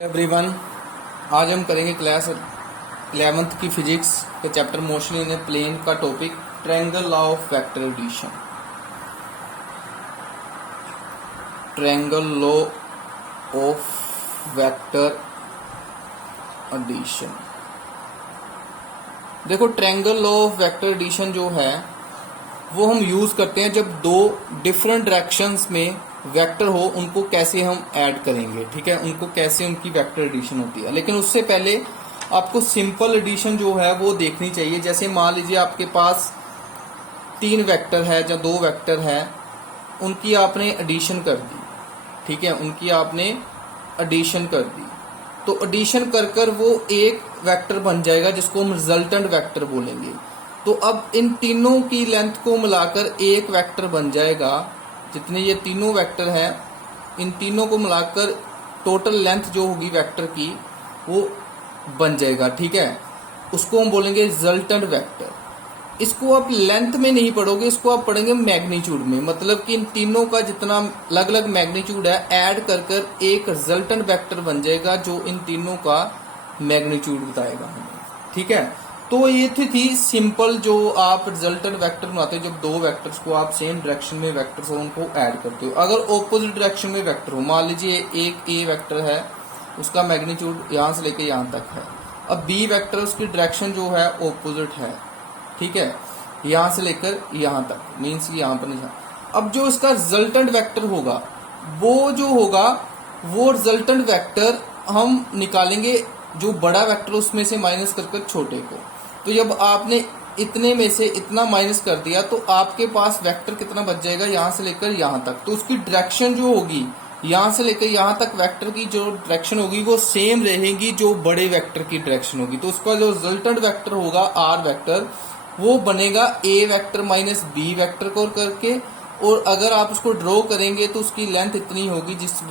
Everyone, आज हम करेंगे क्लास 11th की फिजिक्स के chapter motion in a plane का topic triangle law of vector addition. Triangle law of vector addition. देखो, triangle law of vector addition जो है वो हम यूज करते हैं जब दो डिफरेंट डायरेक्शंस में वेक्टर हो, उनको कैसे हम ऐड करेंगे। ठीक है, उनको कैसे उनकी वेक्टर एडिशन होती है। लेकिन उससे पहले आपको सिंपल एडिशन जो है वो देखनी चाहिए। जैसे मान लीजिए आपके पास 3 वेक्टर है या 2 वेक्टर है, उनकी आपने एडिशन कर दी। ठीक है, उनकी आपने एडिशन कर दी तो एडिशन कर कर वो एक वेक्टर बन जाएगा जिसको हम रिजल्टेंट वेक्टर बोलेंगे। तो अब इन तीनों की लेंथ को मिलाकर एक वेक्टर बन जाएगा। जितने ये तीनों वेक्टर हैं, इन तीनों को मिलाकर टोटल लेंथ जो होगी वेक्टर की वो बन जाएगा। ठीक है, उसको हम बोलेंगे रिजल्टेंट वेक्टर। इसको आप लेंथ में नहीं पढ़ोगे, इसको आप पढ़ेंगे मैग्नीट्यूड में। मतलब कि इन तीनों का जितना अलग अलग मैग्नीट्यूड है ऐड कर कर एक रिजल्टेंट वेक्टर बन जाएगा जो इन तीनों का मैग्नीट्यूड बताएगा हमें। ठीक है, तो ये थी सिंपल जो आप रिजल्टेंट वेक्टर बनाते हो जब दो वेक्टर्स को आप सेम डायरेक्शन में वेक्टर्स हो उनको ऐड करते हो। अगर ऑपोजिट डायरेक्शन में वेक्टर हो, मान लीजिए एक ए वेक्टर है, उसका मैग्नीट्यूड यहाँ से लेकर यहाँ तक है। अब बी वेक्टर, उसकी डायरेक्शन जो है ऑपोजिट है। ठीक है, यहाँ से लेकर यहाँ तक, मीन्स यहाँ पर नहीं। अब जो इसका रिजल्टेंट वेक्टर होगा वो जो होगा वो रिजल्टेंट वेक्टर हम निकालेंगे जो बड़ा वेक्टर उसमें से माइनस कर कर छोटे को। तो जब आपने इतने में से इतना माइनस कर दिया तो आपके पास वेक्टर कितना बच जाएगा, यहाँ से लेकर यहाँ तक। तो उसकी डायरेक्शन जो होगी यहाँ से लेकर यहाँ तक वेक्टर की जो डायरेक्शन होगी वो सेम रहेगी जो बड़े वेक्टर की डायरेक्शन होगी। तो उसका जो रिजल्टेंट वेक्टर होगा आर वेक्टर, वो बनेगा ए वेक्टर माइनस बी वेक्टर को करके। और अगर आप उसको ड्रॉ करेंगे तो उसकी लेंथ इतनी होगी जिस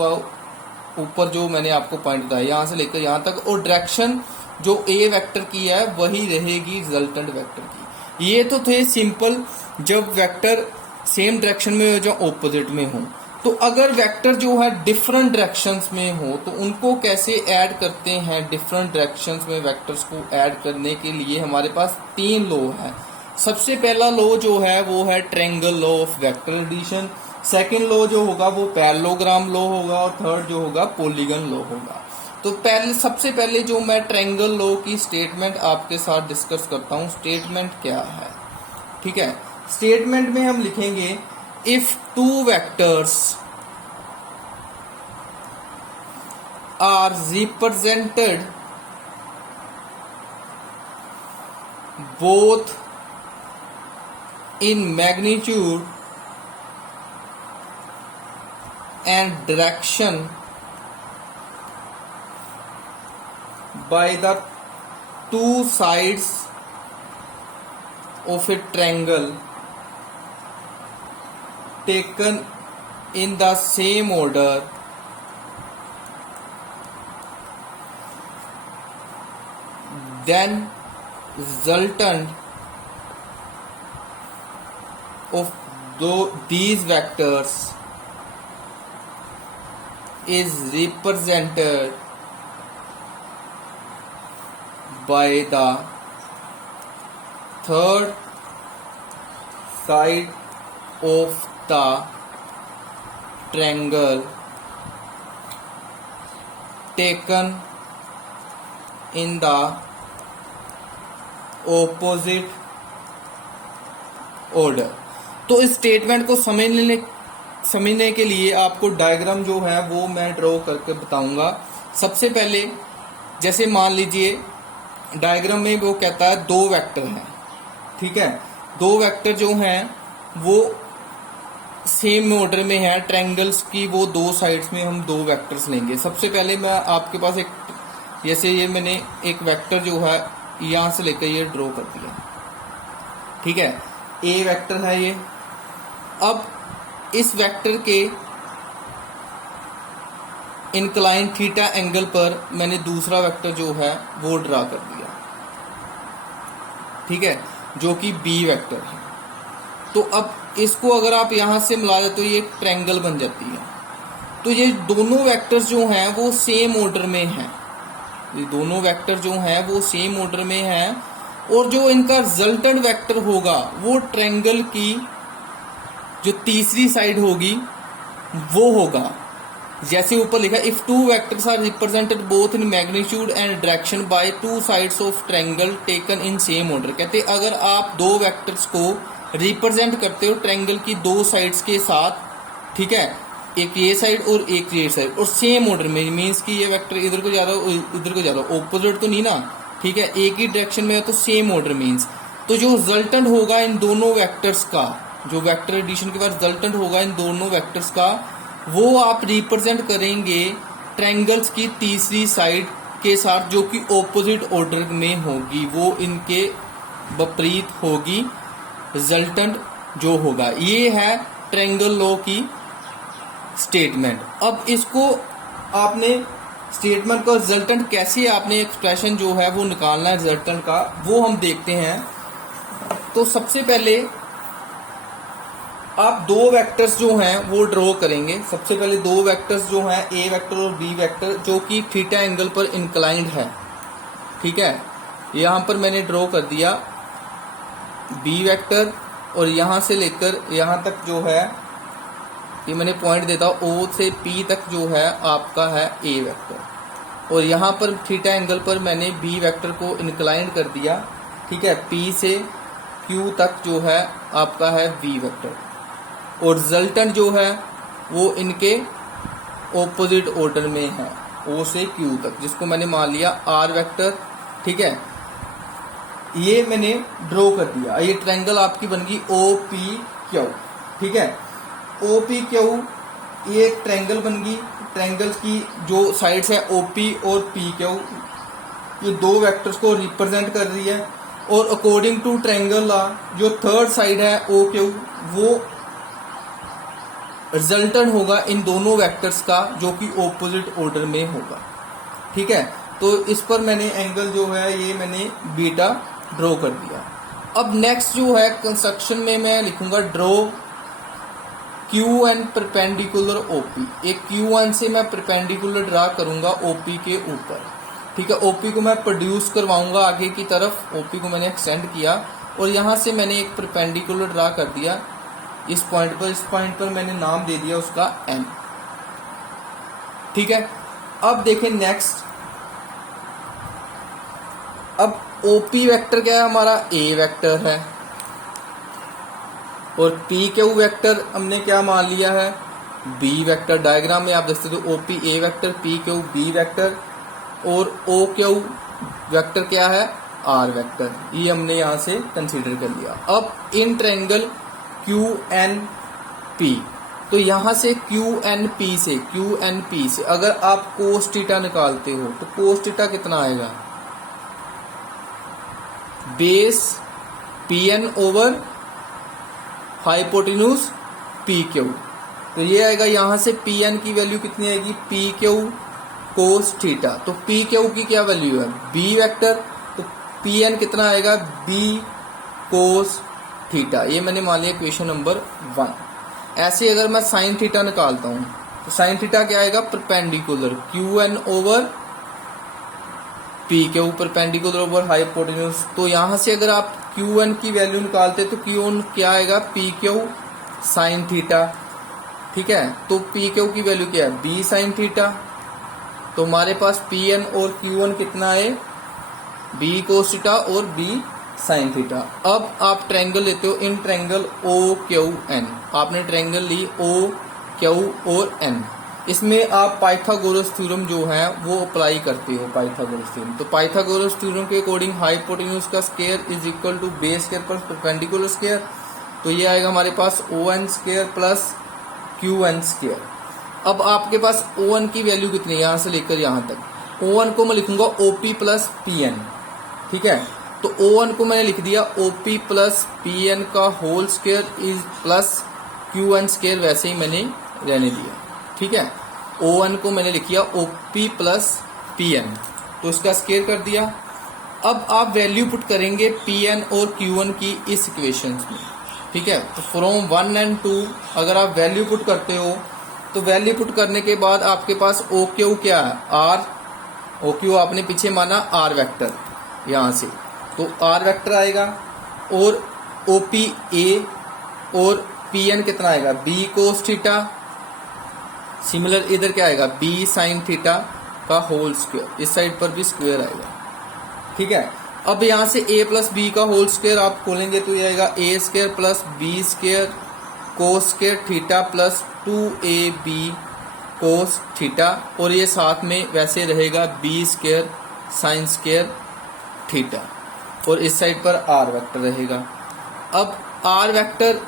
ऊपर जो मैंने आपको पॉइंट बताया, यहाँ से लेकर यहाँ तक। और डायरेक्शन जो ए वेक्टर की है वही रहेगी रिजल्टेंट वेक्टर की। ये तो थे सिंपल जब वेक्टर सेम डायरेक्शन में हो या ऑपोजिट में हो। तो अगर वेक्टर जो है डिफरेंट डायरेक्शंस में हो तो उनको कैसे ऐड करते हैं। डिफरेंट डायरेक्शंस में वेक्टर्स को ऐड करने के लिए हमारे पास 3 लॉ है। सबसे पहला लॉ जो है वो है triangle law of vector addition. Second law जो होगा वो पैरेललोग्राम लॉ होगा और थर्ड जो होगा पॉलीगन लॉ होगा। तो सबसे पहले जो मैं ट्रायंगल लॉ की स्टेटमेंट आपके साथ डिस्कस करता हूँ। स्टेटमेंट क्या है? ठीक है, स्टेटमेंट में हम लिखेंगे if 2 vectors are represented both in magnitude and direction by the 2 sides of a triangle taken in the same order, then resultant of these vectors is represented by the third side of the triangle taken in the opposite order। तो इस statement को समझने के लिए आपको diagram जो है वो मैं ड्रॉ करके बताऊंगा। सबसे पहले जैसे मान लीजिए डायग्राम में वो कहता है 2 वेक्टर हैं। ठीक है, 2 वेक्टर जो हैं वो सेम ऑर्डर में है। ट्रायंगल्स की वो 2 साइड्स में हम 2 वेक्टर्स लेंगे। सबसे पहले मैं आपके पास एक, जैसे ये मैंने एक वेक्टर जो है यहाँ से लेकर ये ड्रॉ कर दिया। ठीक है, ए वेक्टर है ये। अब इस वेक्टर के इंक्लाइन थीटा एंगल पर मैंने दूसरा वेक्टर जो है वो ड्रा कर दिया। ठीक है, जो कि बी वेक्टर है। तो अब इसको अगर आप यहां से मिला दे तो ये एक ट्रायंगल बन जाती है। तो ये दोनों वेक्टर्स जो हैं वो सेम ऑर्डर में हैं, ये दोनों वेक्टर जो हैं वो सेम ऑर्डर में हैं, और जो इनका रिजल्टेंट वेक्टर होगा वो ट्रायंगल की जो तीसरी साइड होगी वो होगा, जैसे ऊपर लिखा if two vectors are represented both in magnitude and direction by two sides of triangle taken in same order. कहते अगर आप दो वेक्टर्स को रिप्रेजेंट करते हो ट्रायंगल की दो साइड्स के साथ, ठीक है, एक ये साइड और एक ये साइड, और सेम ऑर्डर में, मीन्स कि ये वेक्टर इधर को जा रहा हो इधर को जा रहा हो, ऑपोजिट तो नहीं ना, ठीक है, एक ही डायरेक्शन में है तो सेम ऑर्डर मीन्स, तो जो रिजल्टेंट होगा इन दोनों वेक्टर्स का, जो वेक्टर एडिशन के बाद रिजल्टेंट होगा इन दोनों वेक्टर्स का, वो आप रिप्रेजेंट करेंगे ट्रायंगल्स की तीसरी साइड के साथ जो कि ऑपोजिट ऑर्डर में होगी, वो इनके विपरीत होगी रिजल्टेंट जो होगा। ये है ट्रायंगल लॉ की स्टेटमेंट। अब इसको आपने स्टेटमेंट का रिजल्टेंट कैसे आपने एक्सप्रेशन जो है वो निकालना है रिजल्टेंट का, वो हम देखते हैं। तो सबसे पहले आप दो वेक्टर्स जो हैं वो ड्रॉ करेंगे। सबसे पहले दो वेक्टर्स जो हैं ए वेक्टर और बी वेक्टर, जो कि थीटा एंगल पर इंक्लाइंड है, ठीक है, यहां पर मैंने ड्रॉ कर दिया बी वेक्टर, और यहां से लेकर यहां तक जो है ये मैंने पॉइंट देता हूं ओ से पी तक जो है आपका है ए वेक्टर, और यहां पर थीटा एंगल पर मैंने बी वेक्टर को इंक्लाइंड कर दिया, ठीक है, पी से क्यू तक जो है आपका है वी वेक्टर, और रिजल्टेंट जो है वो इनके ऑपोजिट ऑर्डर में है ओ से क्यू तक, जिसको मैंने मान लिया आर वेक्टर, ठीक है, ये मैंने ड्रॉ कर दिया। ये ट्रायंगल आपकी बन गई ओ पी क्यू, ठीक है, ओ पी क्यू ये एक ट्रायंगल बन गई। ट्रायंगल की जो साइड्स है ओ पी और पी क्यू, ये दो वेक्टर्स को रिप्रेजेंट कर रही है, और अकॉर्डिंग टू ट्रायंगल लॉ जो थर्ड साइड है ओ क्यू वो रिजल्टेंट होगा इन दोनों वेक्टर्स का जो कि ऑपोजिट ऑर्डर में होगा, ठीक है। तो इस पर मैंने एंगल जो है ये मैंने बीटा ड्रॉ कर दिया। अब नेक्स्ट जो है कंस्ट्रक्शन में मैं लिखूंगा draw Q N perpendicular OP. एक क्यू एन से मैं परपेंडिकुलर ड्रा करूंगा ओपी के ऊपर, ठीक है। ओपी को मैं प्रोड्यूस करवाऊंगा आगे की तरफ, ओपी को मैंने एक्सटेंड किया और यहां से मैंने एक परपेंडिकुलर ड्रा कर दिया इस पॉइंट पर। इस पॉइंट पर मैंने नाम दे दिया उसका एन, ठीक है। अब देखें नेक्स्ट, अब ओपी वेक्टर क्या है हमारा, ए वेक्टर है, और पी क्यू वेक्टर हमने क्या मान लिया है, बी वेक्टर। डायग्राम में आप देखते हो OP a vector, P Q b vector, और ओ क्यू वेक्टर क्या है, आर वेक्टर। ये हमने यहां से कंसीडर कर लिया। अब in triangle Q N P, तो यहां से क्यू एन पी से अगर आप कोस थीटा निकालते हो तो कोस थीटा कितना आएगा, base P N over hypotenuse P Q. तो ये आएगा, यहां से पी एन की वैल्यू कितनी आएगी, पी क्यू कोस थीटा। तो पी क्यू की क्या वैल्यू है, बी वेक्टर, तो पी एन कितना आएगा, बी कोस थीटा। ये मैंने मान लिया इक्वेशन नंबर 1। ऐसे अगर मैं साइन थीटा निकालता हूं तो साइन थीटा क्या आएगा, perpendicular Q N over P Q, perpendicular over hypotenuse. तो यहां से अगर आप क्यू एन की वैल्यू निकालते तो क्यू एन क्या आएगा, पी क्यू साइन थीटा, ठीक है। तो पी क्यू की वैल्यू क्या है, बी साइन थीटा। तो हमारे पास पी एन और क्यू एन कितना है, बी कोस थीटा और बी साइन थीटा। अब आप ट्रायंगल लेते हो in triangle O Q N, आपने ट्रायंगल ली ओ क्यू और एन, इसमें आप पाइथागोरस थ्योरम जो है वो अप्लाई करते हो, पाइथागोरस थ्योरम। तो पाइथागोरस थ्योरम के अकॉर्डिंग हाइपोटेन्यूज का square is equal to base square plus perpendicular square. तो ये आएगा हमारे पास O N square plus Q N square. अब आपके पास ओ एन की वैल्यू कितनी है, यहां से लेकर यहां तक। ओ एन को मैं लिखूंगा ओपी प्लस पी एन, ठीक है। तो ओ एन को मैंने लिख दिया ओपी प्लस पी एन का whole square is plus Q N square, वैसे ही मैंने रहने दिया, ठीक है। ओ एन को मैंने लिख दिया ओपी प्लस पी एन, तो इसका स्क्वायर कर दिया। अब आप वैल्यू पुट करेंगे पी एन और क्यू एन की इस इक्वेशन में, ठीक है। तो फ्रॉम 1 and 2 अगर आप वैल्यू पुट करते हो तो वैल्यू पुट करने के बाद आपके पास ओ क्यू क्या है, आर, ओ क्यू आपने पीछे माना आर वेक्टर यहां से, तो आर वेक्टर आएगा, और ओपी ए और पी एन कितना आएगा, बी कोस थीटा, सिमिलर इधर क्या आएगा, बी साइन थीटा का होल स्क्वायर, इस साइड पर भी स्क्वायर आएगा। ठीक है, अब यहां से a प्लस बी का होल स्क्वायर आप खोलेंगे तो ये आएगा a square plus b square cos square theta plus 2ab cos theta, और ये साथ में वैसे रहेगा b square sine square theta, और इस साइड पर आर वेक्टर रहेगा। अब आर वेक्टर,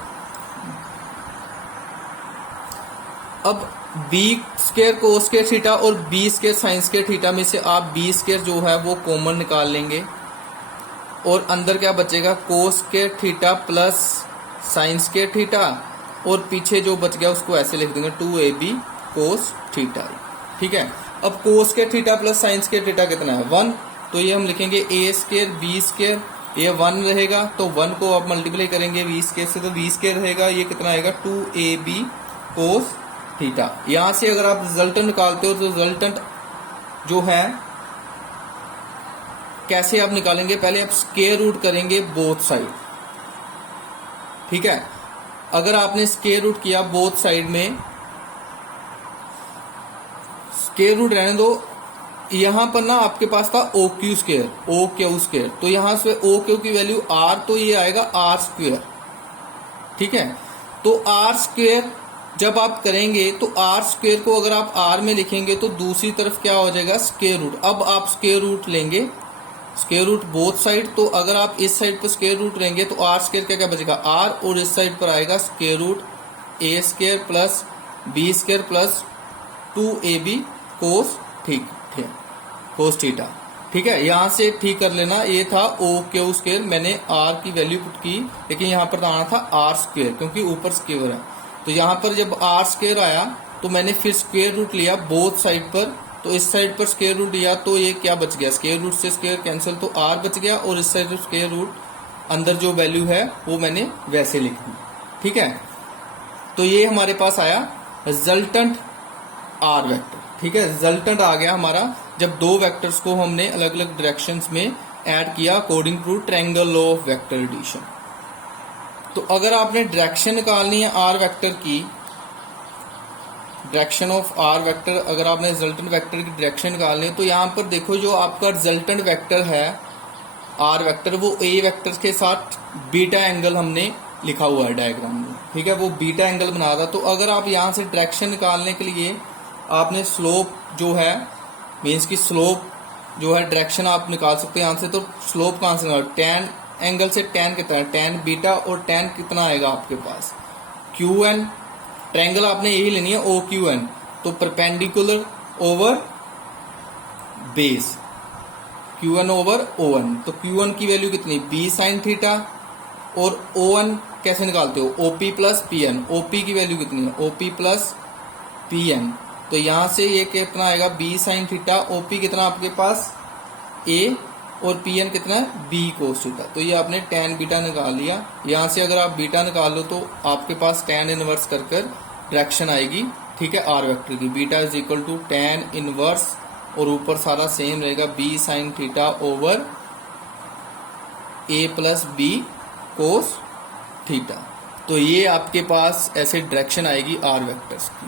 अब b square cos square theta और b square sine square theta में से आप बी स्क्वायर जो है वो कॉमन निकाल लेंगे, और अंदर क्या बचेगा, कोस square theta plus sign square theta, और पीछे जो बच गया उसको ऐसे लिख देंगे 2ab कोस थीटा। ठीक है, अब कोस square theta plus sign square theta कितना है, 1, तो ये हम लिखेंगे ए स्क्वायर बी स्क्वायर, ये 1 रहेगा, तो 1 को आप मल्टीप्लाई करेंगे बी स्क्वायर से, तो बी स्क्वायर रहेगा, ये कितना आएगा 2ab कोस थीटा। यहां से अगर आप रिजल्टेंट निकालते हो तो रिजल्टेंट जो है कैसे आप निकालेंगे, पहले आप स्क्वायर रूट करेंगे बोथ साइड। ठीक है, अगर आपने स्क्वायर रूट किया बोथ साइड में, स्क्वायर रूट रहने दो, यहां पर ना आपके पास था O Q square, O Q square, तो यहां से ओ क्यू की वैल्यू आर, तो ये आएगा आर स्क्वायर। ठीक है, तो आर स्क्वायर जब आप करेंगे तो आर स्क्वायर को अगर आप आर में लिखेंगे तो दूसरी तरफ क्या हो जाएगा, स्क्वायर रूट। अब आप स्क्वायर रूट लेंगे, स्क्वायर रूट बोथ साइड, तो अगर आप इस साइड पर स्क्वायर रूट लेंगे तो आर स्क्वायर क्या क्या बचेगा, आर, और इस साइड पर आएगा square root a square plus b square plus 2ab cos theta. ठीक है, यहां से ठीक कर लेना, ये था ओ क्यू स्क्वायर, मैंने आर की वैल्यू पुट की, लेकिन यहां पर आना था आर स्क्वायर क्योंकि ऊपर स्क्वायर है, तो यहां पर जब आर स्क्वायर आया तो मैंने फिर स्क्वायर रूट लिया बोथ साइड पर, तो इस साइड पर स्क्वायर रूट लिया तो ये क्या बच गया, स्क्वायर रूट से स्क्वायर कैंसिल, तो आर बच गया, और इस साइड स्क्वायर रूट अंदर जो वैल्यू है वो मैंने वैसे लिख दी। ठीक है, तो ये हमारे पास आया रिजल्टेंट आर वेक्टर। ठीक है, रिजल्टेंट आ गया हमारा जब दो वेक्टर्स को हमने अलग अलग डायरेक्शंस में ऐड किया according to triangle law of vector addition. तो अगर आपने डायरेक्शन निकालनी है आर वेक्टर की, डायरेक्शन ऑफ आर वेक्टर, अगर आपने रिजल्टेंट वेक्टर की डायरेक्शन निकालनी है तो यहां पर देखो जो आपका रिजल्टेंट वेक्टर है आर वेक्टर, वो ए वेक्टर के साथ बीटा एंगल हमने लिखा हुआ है डायग्राम में। ठीक है, वो बीटा एंगल बना रहा, तो अगर आप यहां से डायरेक्शन निकालने के लिए आपने स्लोप जो है, मीन्स की स्लोप जो है डायरेक्शन आप निकाल सकते हैं यहां से, तो स्लोप कहां से निकाल, टैन एंगल से टैन कितना है, टैन बीटा, और टैन कितना आएगा आपके पास क्यू एन, ट्रायंगल आपने यही लेनी है ओ क्यू एन, तो perpendicular over base Q N over O N, तो क्यू एन की वैल्यू कितनी, बी साइन थीटा, और ओ एन कैसे निकालते हो, OP plus P N, OP की वैल्यू कितनी है, ओपी प्लस पी एन, तो यहां से ये कितना आएगा बी साइन थीटा, ओपी कितना आपके पास ए, और पी एन कितना है बी कोस थीटा, तो ये आपने टैन बीटा निकाल लिया। यहां से अगर आप बीटा निकाल लो तो आपके पास टैन इनवर्स कर डायरेक्शन आएगी। ठीक है, आर वेक्टर की beta is equal to tan inverse, और ऊपर सारा सेम रहेगा B sine theta over A plus B cos theta. तो ये आपके पास ऐसे डायरेक्शन आएगी आर वेक्टर्स की।